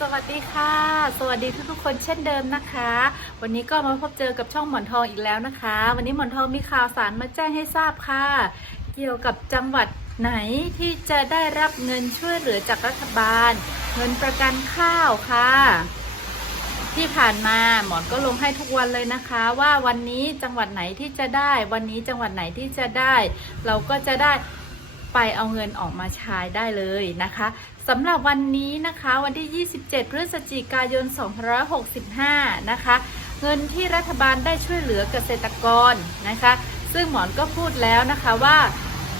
สวัสดีค่ะ สวัสดีทุกๆคนเช่นเดิมนะคะ วันนี้ก็มาพบเจอกับช่องหมอนทองอีกแล้วนะคะ วันนี้หมอนทองมีข่าวสารมาแจ้งให้ทราบค่ะ เกี่ยวกับจังหวัดไหนที่จะได้รับเงินช่วยเหลือจากรัฐบาล เงินประกันข้าวค่ะ ที่ผ่านมาหมอนก็ลงให้ทุกวันเลยนะคะ ว่าวันนี้จังหวัดไหนที่จะได้ วันนี้จังหวัดไหนที่จะได้ เราก็จะได้ ไปเอาเงินออกมาใช้ได้เลยนะคะสำหรับวันนี้นะคะวันที่ 27 พฤศจิกายน 2565 นะคะ เงินที่รัฐบาลได้ช่วยเหลือเกษตรกรนะคะ ซึ่งหมอนก็พูดแล้วนะคะว่า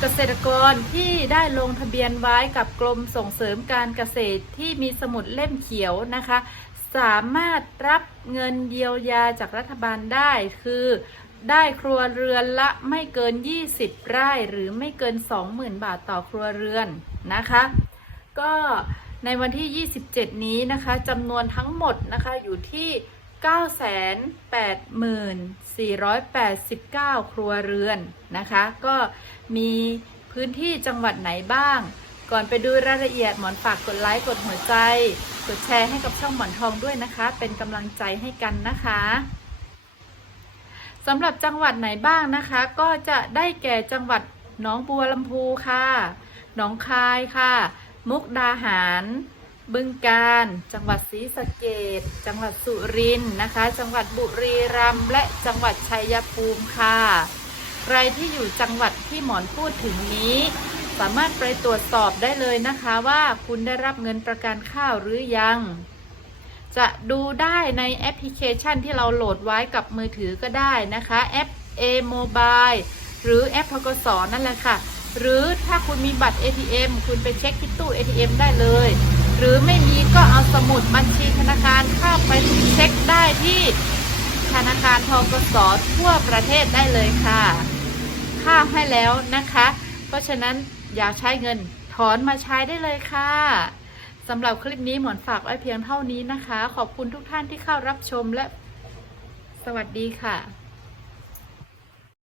เกษตรกรที่ได้ลงทะเบียนไว้กับกรมส่งเสริมการเกษตรที่มีสมุดเล่มเขียวนะคะ สามารถรับเงินเยียวยาจากรัฐบาลได้คือ ได้ครัวเรือนละไม่เกิน 20 ไร่หรือไม่เกิน 20,000 บาทต่อครัวเรือนนะคะ ก็ในวันที่ 27 นี้นะคะจำนวนทั้งหมดนะคะอยู่ที่ 984,489 ครัวเรือนนะคะ ก็มีพื้นที่จังหวัดไหนบ้าง ก่อนไปดูรายละเอียดหมอนฝากกดไลค์กดหัวใจ กดแชร์ให้กับช่องหมอนทองด้วยนะคะ เป็นกำลังใจให้กันนะคะ สำหรับจังหวัดไหนบ้างนะคะ ก็จะได้แก่จังหวัดหนองบัวลำพูค่ะ หนองคายค่ะ มุกดาหาร บึงกาฬจังหวัดศรีสะเกดจังหวัดสุรินทร์นะคะ จังหวัดบุรีรัมย์และจังหวัดชัยภูมิค่ะ ใครที่อยู่จังหวัดที่หมอนพูดถึงนี้ สามารถไปตรวจสอบได้เลยนะคะว่าคุณได้รับเงินประกันข้าวหรือยัง จะดูได้ในแอปพลิเคชันที่เราโหลดไว้กับมือถือก็ได้นะคะ แอป A Mobile หรือแอปพกสนั่นแหละค่ะ หรือถ้าคุณมีบัตร ATM คุณไปเช็คที่ตู้ ATM ได้เลย หรือไม่มีก็เอาสมุดบัญชีธนาคารเข้าไปเช็คได้ที่ธนาคารทกสทั่วประเทศได้เลยค่ะค่าให้แล้วนะคะ เพราะฉะนั้นอยากใช้เงินถอนมาใช้ได้เลยค่ะ สำหรับคลิปนี้หมอนฝากไว้เพียงเท่านี้นะคะ ขอบคุณทุกท่านที่เข้ารับชมและสวัสดีค่ะ